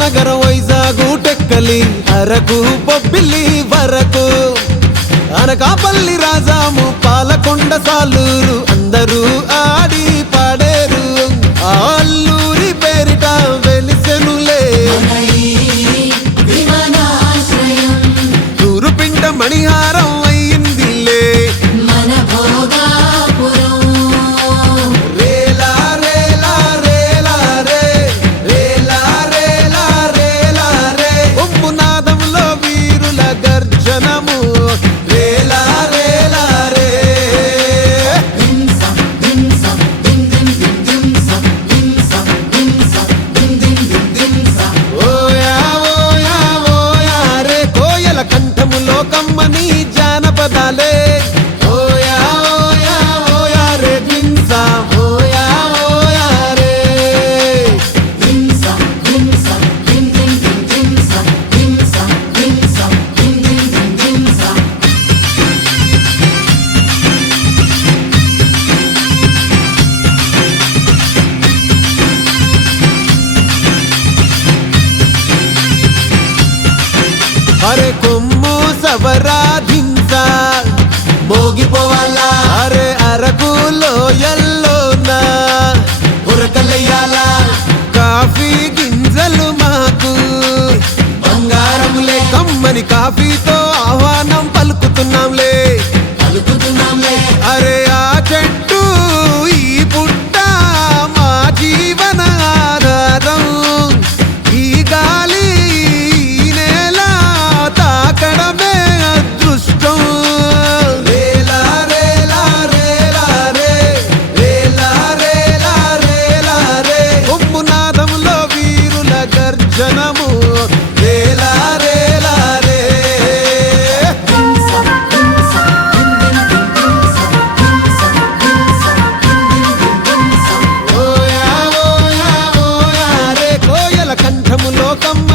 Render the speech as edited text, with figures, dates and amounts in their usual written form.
నగరం వైజాగు టెక్కలి అరకు బొబ్బిలి వరకు అనకాపల్లి రాజాము పాలకొండ సాలూరు అందరూ ఆడి పాడేరు అల్లూరి పేరిట వెలిసెనులే తూరుపిండ మణిహారం అయ్యిందిలే అరే కొమ్ము సవరాధించా మోగిపోవాలా అరే అరకులో ఎల్లోనా ఉరకలయ్యాలా కాఫీ గింజలు మాకు బంగారములే కమ్మని కాఫీతో ఆహ్వానం పలుకుతున్నాంలే అరే ఆ చెట్టు ఈ పుట్ట మా జీవన ఆధారం ఈ గాలి తాకడమే అదృష్టం రేలా రేలా రేలా రే రేలా రేలా రేలా రే కొమ్మునాదములో వీరుల గర్జనము రేలా రేలా రే ఓయా ఓయా ఓయా రే కోయల కంఠములో కమ్మ